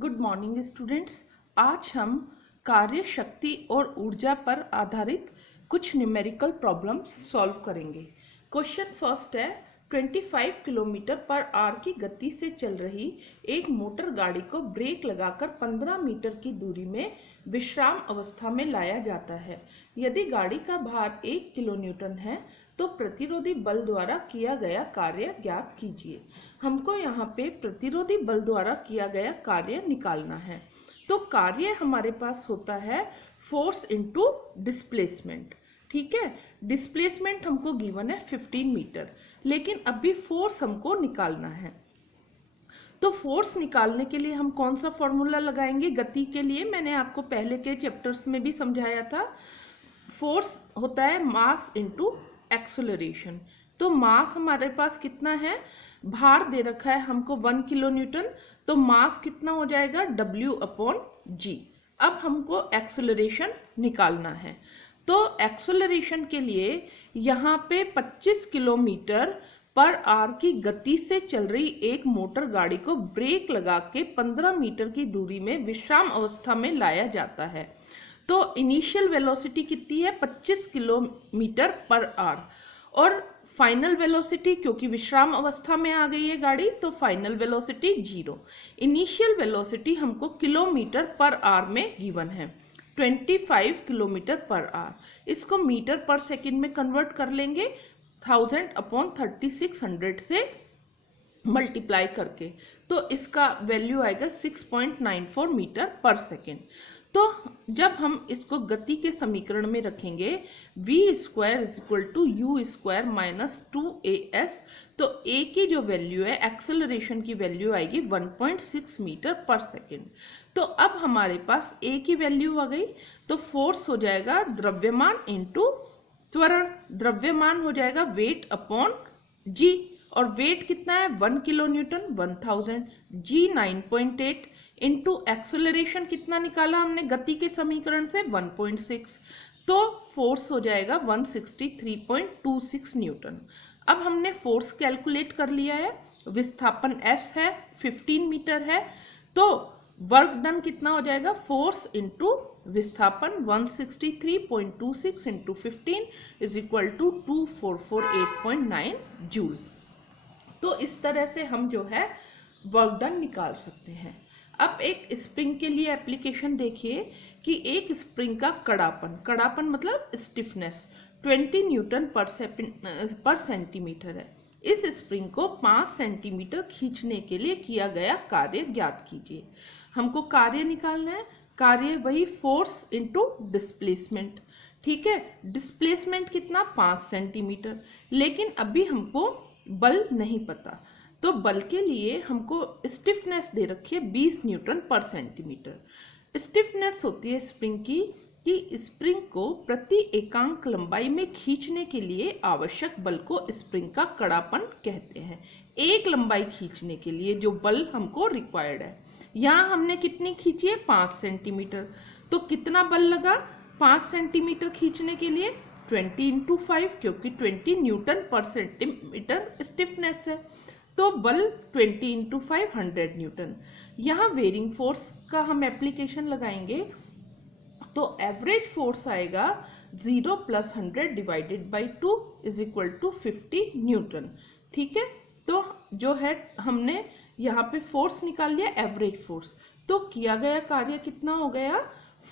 Good morning students. आज हम कार्य शक्ति और ऊर्जा पर आधारित कुछ न्यूमेरिकल प्रॉब्लम्स सॉल्व करेंगे। क्वेश्चन फर्स्ट है, 25 किलोमीटर पर आवर की गति से चल रही एक मोटर गाड़ी को ब्रेक लगाकर 15 मीटर की दूरी में विश्राम अवस्था में लाया जाता है। यदि गाड़ी का भार 1 किलो न्यूटन है तो प्रतिरोधी बल द्वारा किया गया कार्य ज्ञात कीजिए। हमको यहाँ पे प्रतिरोधी बल द्वारा किया गया कार्य निकालना है। तो कार्य हमारे पास होता है फोर्स इनटू डिस्प्लेसमेंट। ठीक है, डिस्प्लेसमेंट हमको गिवन है 15 मीटर, लेकिन अभी फोर्स हमको निकालना है। तो फोर्स निकालने के लिए हम कौन सा फॉर्मूला लगाएंगे? गति के लिए मैंने आपको पहले के चैप्टर्स में भी समझाया था। फोर्स होता है मास इनटू एक्सेलरेशन। तो मास हमारे पास कितना है? भार दे रखा है हमको 1 किलो न्यूटन, तो मास कितना हो जाएगा? W/g। अब हमको एक्सेलरेशन निकालना है। तो एक्सेलरेशन के लिए यहाँ पे 25 किलोमीटर पर आवर की गति से चल रही एक मोटर गाड़ी को ब्रेक लगा के 15 मीटर की दूरी में विश्राम अवस्था में लाया जाता है। तो इनिशियल वेलोसिटी कितनी है? 25 किलोमीटर पर आवर, और फाइनल वेलोसिटी, क्योंकि विश्राम अवस्था में आ गई है गाड़ी, तो फाइनल वेलोसिटी 0। इनिशियल वेलोसिटी हमको किलोमीटर पर आवर में गिवन है 25 किलोमीटर पर आवर। इसको मीटर पर सेकंड में कन्वर्ट कर लेंगे 1000/3600 से मल्टीप्लाई करके, तो इसका वैल्यू आएगा 6.94 मीटर पर सेकेंड। तो जब हम इसको गति के समीकरण में रखेंगे v² = u² - 2as, तो a की जो वैल्यू है, एक्सेलरेशन की वैल्यू आएगी 1.6 मीटर पर सेकेंड। तो अब हमारे पास a की वैल्यू आ गई, तो फोर्स हो जाएगा द्रव्यमान इंटू त्वरण। द्रव्यमान हो जाएगा वेट अपॉन g, और वेट कितना है? 1 kilo Newton 1000, g 9.8 into acceleration कितना निकाला हमने गति के समीकरण से? 1.6, तो फोर्स हो जाएगा 163.26 न्यूटन। अब हमने फोर्स कैलकुलेट कर लिया है। विस्थापन s है, 15 मीटर है, तो वर्क डन कितना हो जाएगा? फोर्स इंटू विस्थापन 163.26 इंटू 15 = 2448.9 जूल। तो इस तरह से हम जो है वर्क डन निकाल सकते हैं। अब एक स्प्रिंग के लिए एप्लीकेशन देखिए कि एक स्प्रिंग का कड़ापन मतलब स्टिफनेस 20 न्यूटन पर सेंटीमीटर है। इस स्प्रिंग को 5 सेंटीमीटर खींचने के लिए किया गया कार्य ज्ञात कीजिए। हमको कार्य निकालना है। कार्य वही फोर्स इंटू डिस्प्लेसमेंट। ठीक है, डिस्प्लेसमेंट कितना? 5 सेंटीमीटर, लेकिन अभी हमको बल नहीं पता, तो बल के लिए हमको स्टिफनेस दे रखी है 20 न्यूटन पर सेंटीमीटर। स्टिफनेस होती है स्प्रिंग की कि स्प्रिंग को प्रति एकांक लंबाई में खींचने के लिए आवश्यक बल को स्प्रिंग का कड़ापन कहते हैं। एक लंबाई खींचने के लिए जो बल हमको रिक्वायर्ड है, यहाँ हमने कितनी खींची है? 5 सेंटीमीटर। तो कितना बल लगा 5 सेंटीमीटर खींचने के लिए? 20 × 5, क्योंकि 20 न्यूटन पर सेंटीमीटर स्टिफनेस है, तो बल 20 × 5 100 न्यूटन। यहाँ वेरिंग फोर्स का हम एप्लीकेशन लगाएंगे, तो एवरेज फोर्स आएगा 0 + 100 / 2 = 50 न्यूटन। ठीक है, तो जो है हमने यहाँ पे फोर्स निकाल लिया, एवरेज फोर्स। तो किया गया कार्य कितना हो गया?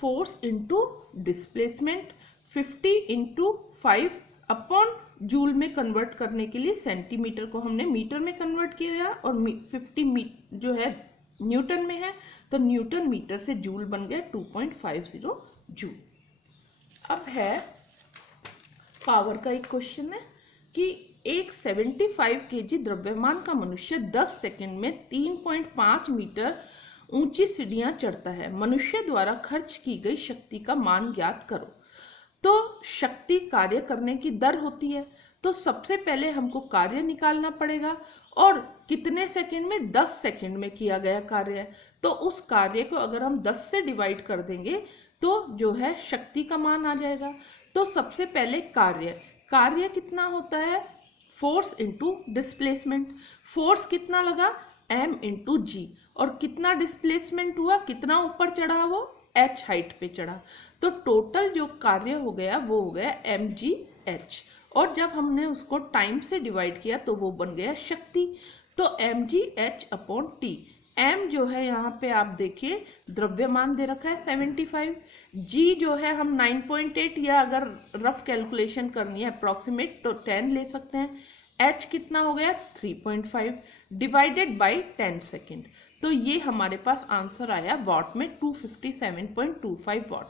Force into displacement 50 × 5 upon joule में कन्वर्ट करने के लिए सेंटीमीटर को हमने मीटर में कन्वर्ट किया, और 50 जो है न्यूटन में है, तो न्यूटन मीटर से जूल बन गया 2.50 जूल। अब है पावर का एक क्वेश्चन है कि एक 75 केजी द्रव्यमान का मनुष्य 10 सेकंड में 3.5 मीटर ऊंची सीढ़ियां चढ़ता है। मनुष्य द्वारा खर्च की गई शक्ति का मान ज्ञात करो। तो शक्ति कार्य करने की दर होती है, तो सबसे पहले हमको कार्य निकालना पड़ेगा, और कितने सेकंड में? 10 सेकंड में किया गया कार्य है, तो उस कार्य को अगर हम 10 से डिवाइड कर देंगे तो जो है शक्ति का मान आ जाएगा। तो सबसे पहले कार्य कितना होता है? Force into displacement. फोर्स कितना लगा? m × g, और कितना डिस्प्लेसमेंट हुआ, कितना ऊपर चढ़ा, वो h हाइट पे चढ़ा। तो टोटल जो कार्य हो गया वो हो गया mgh, और जब हमने उसको टाइम से डिवाइड किया तो वो बन गया शक्ति। तो mgh अपॉन t, m जो है यहाँ पे आप देखिए द्रव्यमान दे रखा है 75, g जो है हम 9.8, या अगर रफ कैलकुलेशन करनी है अप्रोक्सीमेट तो 10 ले सकते हैं। h कितना हो गया 3.5 डिवाइडेड बाई 10 सेकेंड। तो ये हमारे पास आंसर आया वाट में 257.25 वाट।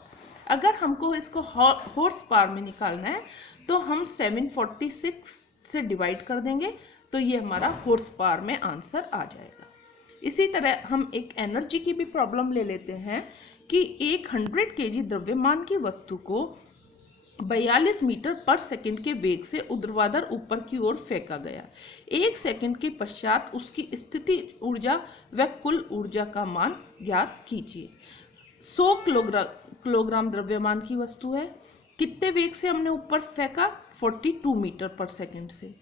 अगर हमको इसको हॉर्स पावर में निकालना है तो हम 746 से डिवाइड कर देंगे, तो ये हमारा हॉर्स पावर में आंसर आ जाएगा। इसी तरह हम एक एनर्जी की भी प्रॉब्लम ले लेते हैं कि एक 100 kg द्रव्यमान की वस्तु को 42 मीटर पर सेकंड के वेग से ऊर्ध्वाधर ऊपर की ओर फेंका गया। 1 सेकंड के पश्चात उसकी स्थिति ऊर्जा व कुल ऊर्जा का मान ज्ञात कीजिए। 100 किलोग्राम द्रव्यमान की वस्तु है, कितने वेग से हमने ऊपर फेंका, 42 मीटर पर सेकंड से।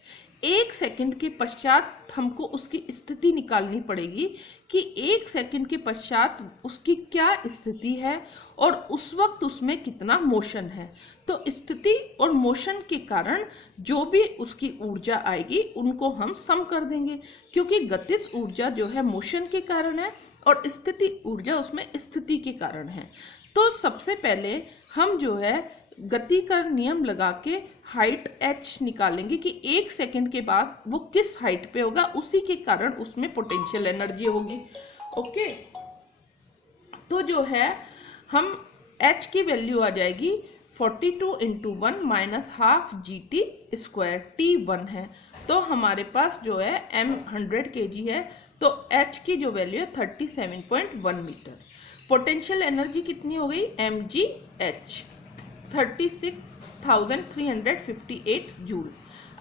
1 सेकंड के पश्चात हमको उसकी स्थिति निकालनी पड़ेगी कि 1 सेकंड के पश्चात उसकी क्या स्थिति है और उस वक्त उसमें कितना मोशन है। तो स्थिति और मोशन के कारण जो भी उसकी ऊर्जा आएगी उनको हम सम कर देंगे, क्योंकि गतिज ऊर्जा जो है मोशन के कारण है और स्थिति ऊर्जा उसमें स्थिति के कारण है। तो सबसे पहले हम जो है गति का नियम लगा के हाइट h निकालेंगे कि 1 सेकंड के बाद वो किस हाइट पे होगा, उसी के कारण उसमें पोटेंशियल एनर्जी होगी। ओके, तो जो है हम h की वैल्यू आ जाएगी 42 into 1 minus half GT square, T 1 है। तो हमारे पास जो है m 100 kg है, तो h की जो वैल्यू है 37.1 मीटर। पोटेंशियल एनर्जी कितनी हो गई, mgh 36,358 जूल।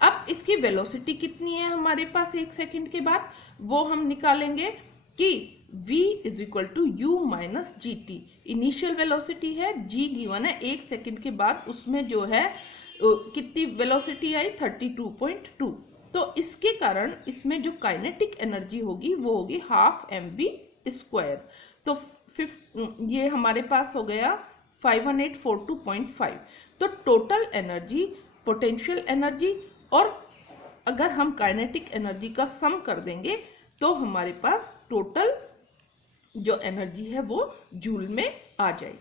अब इसकी वेलोसिटी कितनी है हमारे पास 1 सेकंड के बाद, वो हम निकालेंगे कि v is equal to u minus g t. Initial velocity है, g गिवन है 1 सेकंड के बाद, उसमें जो है कितनी वेलोसिटी आई 32.2। तो इसके कारण इसमें जो काइनेटिक एनर्जी होगी वो होगी हाफ mv स्क्वायर। तो ये हमारे पास हो गया 542.5। तो टोटल एनर्जी, पोटेंशियल एनर्जी और अगर हम काइनेटिक एनर्जी का सम कर देंगे तो हमारे पास टोटल जो एनर्जी है वो जूल में आ जाएगी।